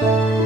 Música